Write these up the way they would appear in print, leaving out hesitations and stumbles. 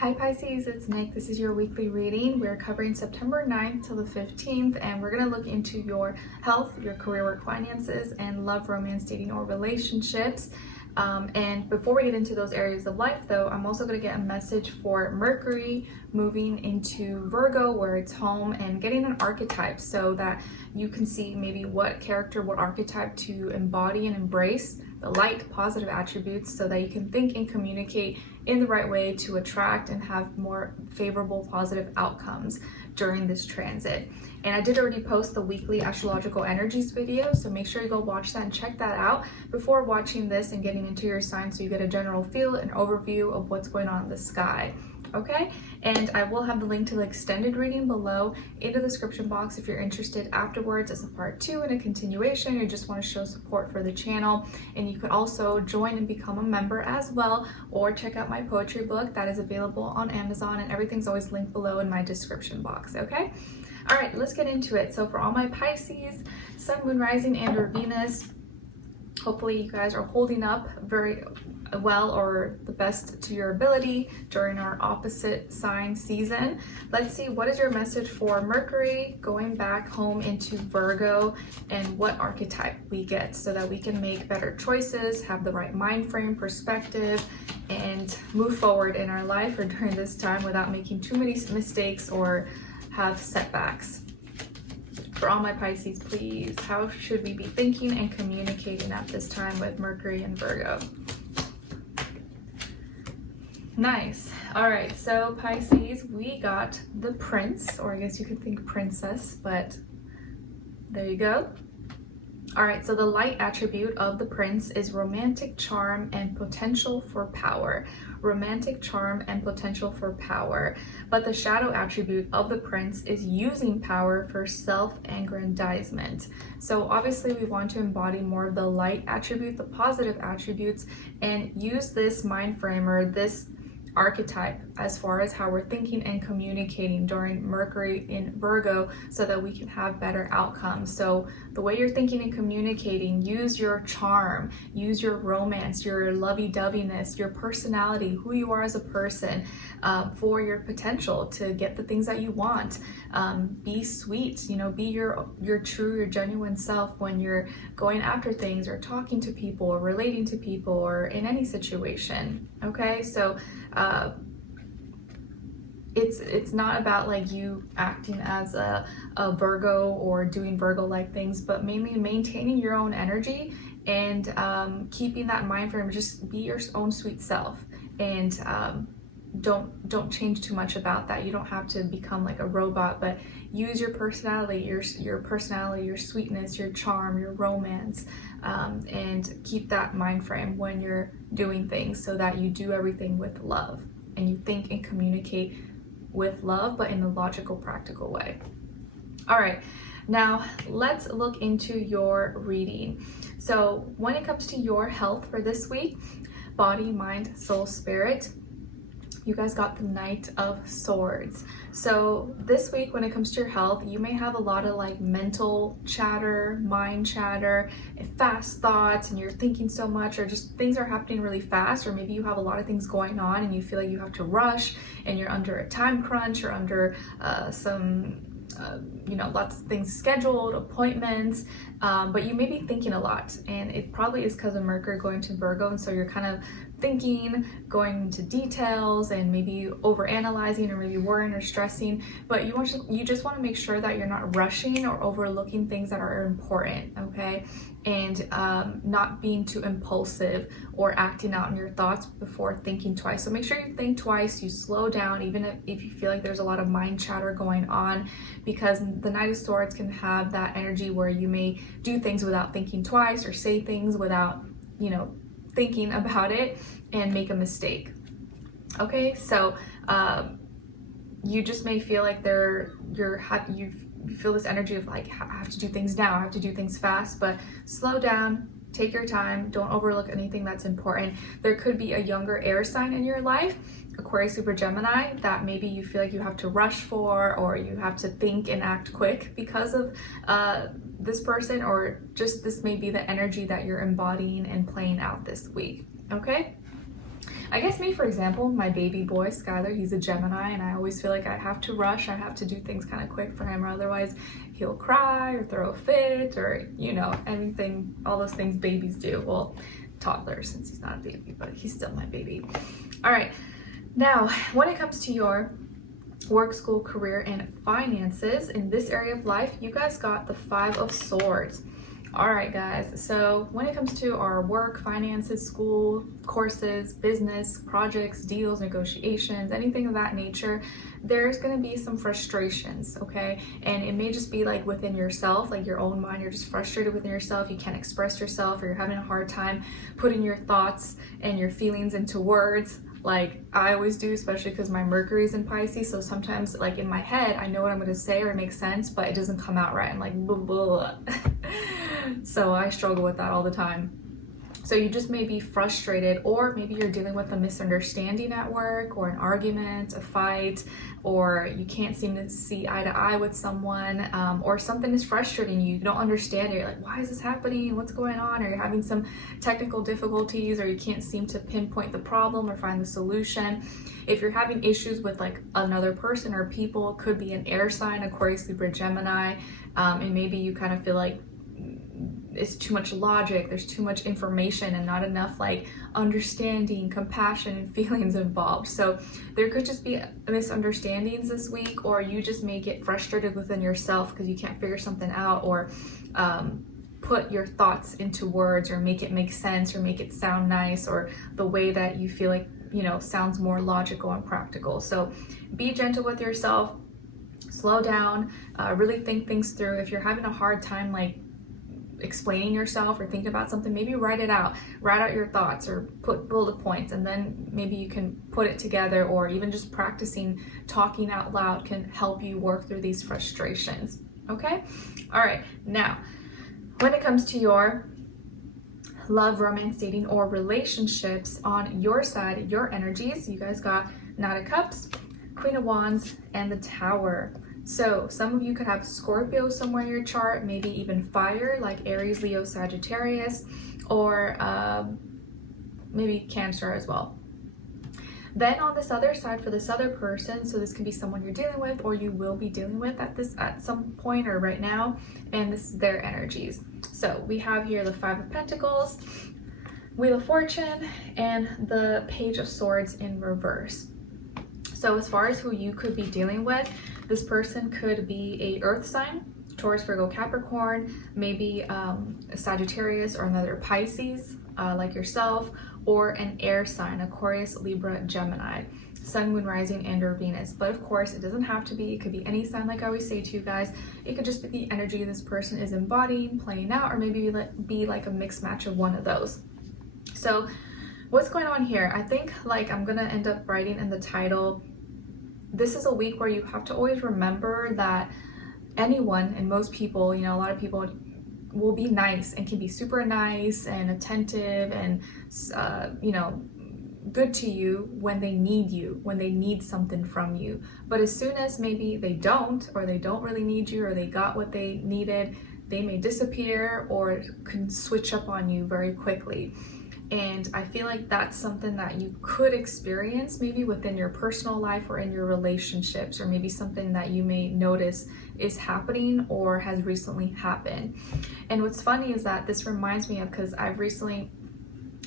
Hi Pisces, it's Nick. This is your weekly reading. We're covering September 9th till the 15th, and we're going to look into your health, your career, work, finances, and love, romance, dating, or relationships. And before we get into those areas of life though, I'm also going to get a message for Mercury moving into Virgo, where it's home, and getting an archetype so that you can see maybe what character, what archetype to embody and embrace, the light, positive attributes, so that you can think and communicate in the right way to attract and have more favorable, positive outcomes during this transit. And I did already post the weekly astrological energies video, so make sure you go watch that and check that out before watching this and getting into your sign, so you get a general feel and overview of what's going on in the sky. Okay, and I will have the link to the extended reading below in the description box if you're interested afterwards as a part 2 and a continuation, or just want to show support for the channel. And you could also join and become a member as well, or check out my poetry book that is available on Amazon, and everything's always linked below in my description box. Okay, all right, let's get into it. So for all my Pisces, Sun, Moon, Rising, and or Venus, hopefully you guys are holding up very well, or the best to your ability during our opposite sign season. Let's see, what is your message for Mercury going back home into Virgo, and what archetype we get, so that we can make better choices, have the right mind frame, perspective, and move forward in our life or during this time without making too many mistakes or have setbacks. For all my Pisces, please, how should we be thinking and communicating at this time with Mercury and Virgo? Nice. All right, so Pisces, we got the Prince, or I guess you could think Princess, but there you go. All right, so the light attribute of the Prince is romantic charm and potential for power. Romantic charm and potential for power. But the shadow attribute of the Prince is using power for self-aggrandizement. So obviously we want to embody more of the light attribute, the positive attributes, and use this mind frame, or this archetype, as far as how we're thinking and communicating during Mercury in Virgo, so that we can have better outcomes. So the way you're thinking and communicating, use your charm, use your romance, your lovey-doveyness, your personality, who you are as a person, for your potential to get the things that you want. Be sweet, be your true, your genuine self when you're going after things, or talking to people, or relating to people, or in any situation. Okay, so it's not about like you acting as a Virgo or doing Virgo-like things, but mainly maintaining your own energy and keeping that mind frame. Just be your own sweet self, and don't change too much about that. You don't have to become like a robot, but use your personality, your personality, your sweetness, your charm, your romance, and keep that mind frame when you're doing things, so that you do everything with love and you think and communicate with love, but in a logical, practical way. All right, now let's look into your reading. So when it comes to your health for this week, body, mind, soul, spirit, you guys got the Knight of Swords. So this week, when it comes to your health, you may have a lot of like mental chatter, mind chatter, and fast thoughts, and you're thinking so much, or just things are happening really fast, or maybe you have a lot of things going on and you feel like you have to rush, and you're under a time crunch, or under lots of things scheduled, appointments, but you may be thinking a lot, and it probably is because of Mercury going to Virgo, and so you're kind of thinking, going into details, and maybe over analyzing, or maybe worrying or stressing. But you just want to make sure that you're not rushing or overlooking things that are important, okay? And not being too impulsive or acting out on your thoughts before thinking twice. So make sure you think twice, you slow down, even if you feel like there's a lot of mind chatter going on, because the Knight of Swords can have that energy where you may do things without thinking twice, or say things without, thinking about it, and make a mistake. Okay, so you just may feel like you feel this energy of like, I have to do things now, I have to do things fast, but slow down, take your time, don't overlook anything that's important. There could be a younger air sign in your life, Aquarius, Libra, Gemini, that maybe you feel like you have to rush for, or you have to think and act quick because of this person, or just this may be the energy that you're embodying and playing out this week. Okay, I guess me, for example, my baby boy, Skylar, he's a Gemini, and I always feel like I have to rush. I have to do things kind of quick for him, or otherwise he'll cry or throw a fit or, you know, anything, all those things babies do. Well, toddler, since he's not a baby, but he's still my baby. All right. Now, when it comes to your work, school, career, and finances in this area of life, you guys got the 5 of Swords. All right, guys, so when it comes to our work, finances, school, courses, business, projects, deals, negotiations, anything of that nature, there's going to be some frustrations, okay? And it may just be like within yourself, like your own mind, you're just frustrated within yourself, you can't express yourself, or you're having a hard time putting your thoughts and your feelings into words, like I always do, especially because my Mercury's in Pisces. So sometimes, like in my head, I know what I'm going to say or it makes sense, but it doesn't come out right. I'm like, blah, blah. So I struggle with that all the time. So you just may be frustrated, or maybe you're dealing with a misunderstanding at work, or an argument, a fight, or you can't seem to see eye to eye with someone, or something is frustrating you. You don't understand it. You're like, why is this happening? What's going on? Or you're having some technical difficulties, or you can't seem to pinpoint the problem or find the solution. If you're having issues with like another person or people, it could be an air sign, Aquarius, Libra, Gemini, and maybe you kind of feel like it's too much logic, there's too much information and not enough like understanding, compassion, and feelings involved. So there could just be misunderstandings this week, or you just may get frustrated within yourself because you can't figure something out, or put your thoughts into words, or make it make sense, or make it sound nice, or the way that you feel like, you know, sounds more logical and practical. So be gentle with yourself, slow down, really think things through. If you're having a hard time like explaining yourself or thinking about something, maybe write out your thoughts, or put bullet points, and then maybe you can put it together, or even just practicing talking out loud can help you work through these frustrations. Okay? All right. Now, when it comes to your love, romance, dating, or relationships, on your side, your energies, you guys got Knight of Cups, Queen of Wands, and the Tower. So some of you could have Scorpio somewhere in your chart, maybe even fire, like Aries, Leo, Sagittarius, or maybe Cancer as well. Then on this other side, for this other person, so this can be someone you're dealing with, or you will be dealing with at some point or right now, and this is their energies. So we have here the 5 of Pentacles, Wheel of Fortune, and the Page of Swords in reverse. So as far as who you could be dealing with, this person could be a earth sign, Taurus, Virgo, Capricorn, maybe a Sagittarius or another Pisces, like yourself, or an air sign, Aquarius, Libra, Gemini, Sun, Moon, Rising, and or Venus. But of course, it doesn't have to be. It could be any sign, like I always say to you guys. It could just be the energy this person is embodying, playing out, or maybe be like a mixed match of one of those. So what's going on here? I think like I'm gonna end up writing in the title, this is a week where you have to always remember that anyone and most people, you know, a lot of people will be nice and can be super nice and attentive and, you know, good to you when they need something from you. But as soon as maybe they don't, or they don't really need you, or they got what they needed, they may disappear or can switch up on you very quickly. And I feel like that's something that you could experience maybe within your personal life or in your relationships, or maybe something that you may notice is happening or has recently happened. And what's funny is that this reminds me of, because I've recently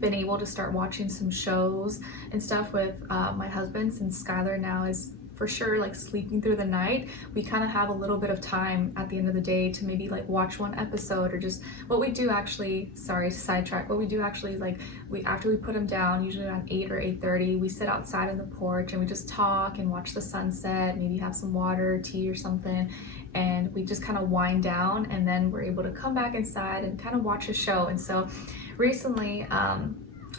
been able to start watching some shows and stuff with my husband, since Skylar now is for sure like sleeping through the night. We kind of have a little bit of time at the end of the day to maybe like watch one episode, or just what we do actually, sorry, sidetrack, what we do actually is like after we put him down, usually around 8 or 8:30, we sit outside on the porch and we just talk and watch the sunset, maybe have some water, tea or something, and we just kind of wind down, and then we're able to come back inside and kind of watch a show. And so recently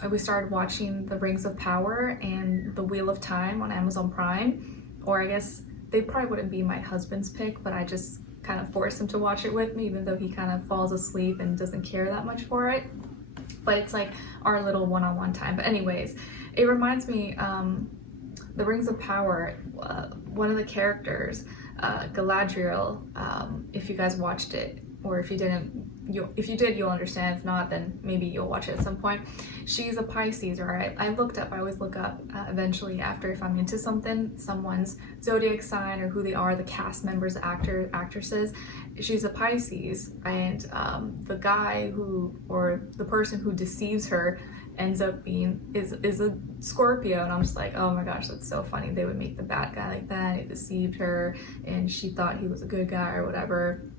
we started watching The Rings of Power and The Wheel of Time on Amazon Prime. Or I guess they probably wouldn't be my husband's pick, but I just kind of force him to watch it with me, even though he kind of falls asleep and doesn't care that much for it. But it's like our little one-on-one time. But anyways, it reminds me, The Rings of Power, one of the characters, Galadriel, if you guys watched it, or if you didn't, if you did, you'll understand. If not, then maybe you'll watch it at some point. She's a Pisces, or I always look up eventually after if I'm into something, someone's zodiac sign or who they are, the cast members, actresses. She's a Pisces, and the guy or the person who deceives her ends up being is a Scorpio, and I'm just like, oh my gosh, that's so funny. They would make the bad guy like that. He deceived her and she thought he was a good guy or whatever.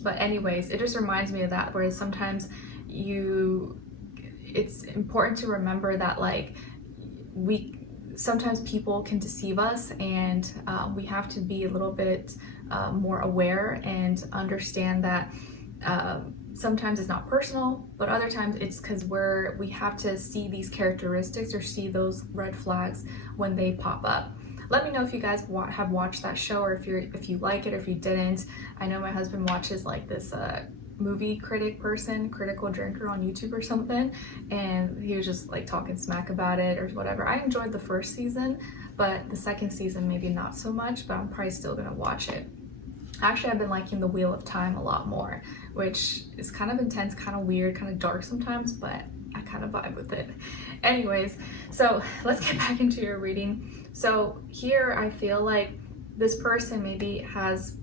But anyways, it just reminds me of that, whereas sometimes it's important to remember that like sometimes people can deceive us, and we have to be a little bit more aware and understand that sometimes it's not personal, but other times it's because we have to see these characteristics or see those red flags when they pop up. Let me know if you guys have watched that show, or if you like it or if you didn't. I know my husband watches like this movie critical drinker on YouTube or something, and he was just like talking smack about it or whatever. I enjoyed the first season, but the second season maybe not so much, but I'm probably still gonna watch it. Actually, I've been liking The Wheel of Time a lot more, which is kind of intense, kind of weird, kind of dark sometimes, but I kind of vibe with it. Anyways, so let's get back into your reading. So here I feel like this person maybe has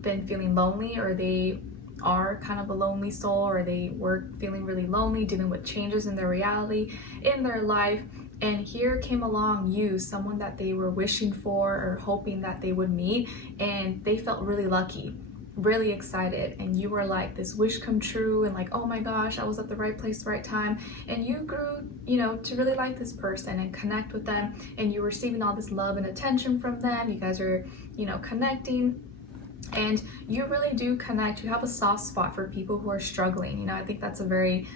been feeling lonely, or they are kind of a lonely soul, or they were feeling really lonely, dealing with changes in their reality, in their life. And here came along someone that they were wishing for or hoping that they would meet, and they felt really lucky, really excited, and you were like this wish come true, and like, oh my gosh, I was at the right place, the right time, and you grew, to really like this person and connect with them, and you're receiving all this love and attention from them. You guys are, connecting, and you really do connect. You have a soft spot for people who are struggling. I think that's a very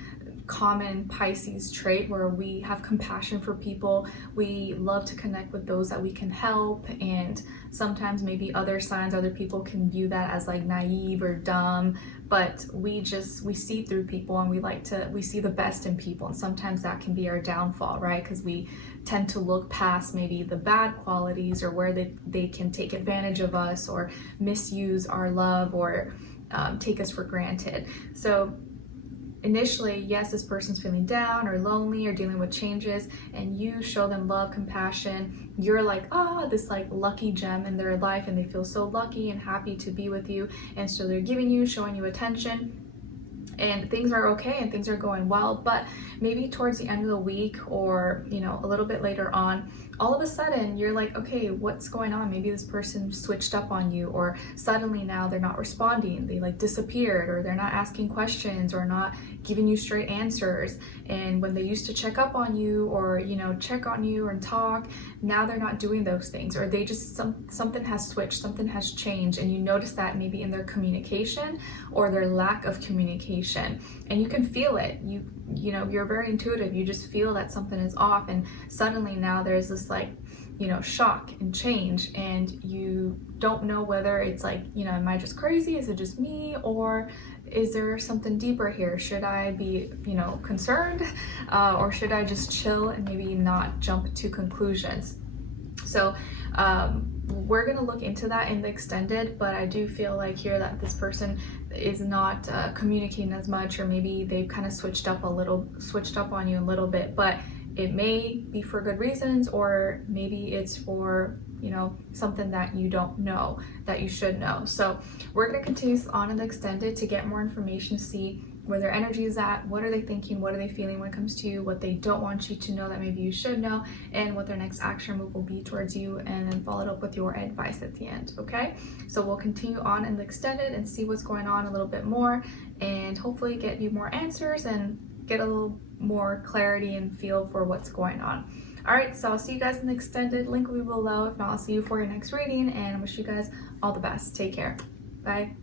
common Pisces trait, where we have compassion for people. We love to connect with those that we can help, and sometimes maybe other people can view that as like naive or dumb, but we see through people, and we see the best in people, and sometimes that can be our downfall, right? Because we tend to look past maybe the bad qualities, or where they can take advantage of us or misuse our love, or take us for granted. So initially, yes, this person's feeling down or lonely or dealing with changes, and you show them love, compassion. You're like, this like lucky gem in their life, and they feel so lucky and happy to be with you, and so they're showing you attention, and things are okay and things are going well. But maybe towards the end of the week, or a little bit later on, all of a sudden you're like, okay, what's going on? Maybe this person switched up on you, or suddenly now they're not responding, they like disappeared, or they're not asking questions, or not giving you straight answers. And when they used to check up on you, or check on you and talk, now they're not doing those things, or they just something has switched, something has changed, and you notice that maybe in their communication or their lack of communication, and you can feel it. You're very intuitive. You just feel that something is off, and suddenly now there's this like shock and change, and you don't know whether it's like, am I just crazy? Is it just me? Or is there something deeper here? Should I be, concerned? Or should I just chill and maybe not jump to conclusions? So we're going to look into that in the extended, but I do feel like here that this person is not communicating as much, or maybe they've kind of switched up on you a little bit, but it may be for good reasons, or maybe it's for something that you don't know that you should know. So we're going to continue on in the extended to get more information, to see where their energy is at, what are they thinking, what are they feeling when it comes to you, what they don't want you to know that maybe you should know, and what their next action move will be towards you, and then follow it up with your advice at the end. Okay, so we'll continue on in the extended and see what's going on a little bit more, and hopefully get you more answers and get a little more clarity and feel for what's going on. All right, so I'll see you guys in the extended. Link will be below. If not, I'll see you for your next reading, and I wish you guys all the best. Take care. Bye.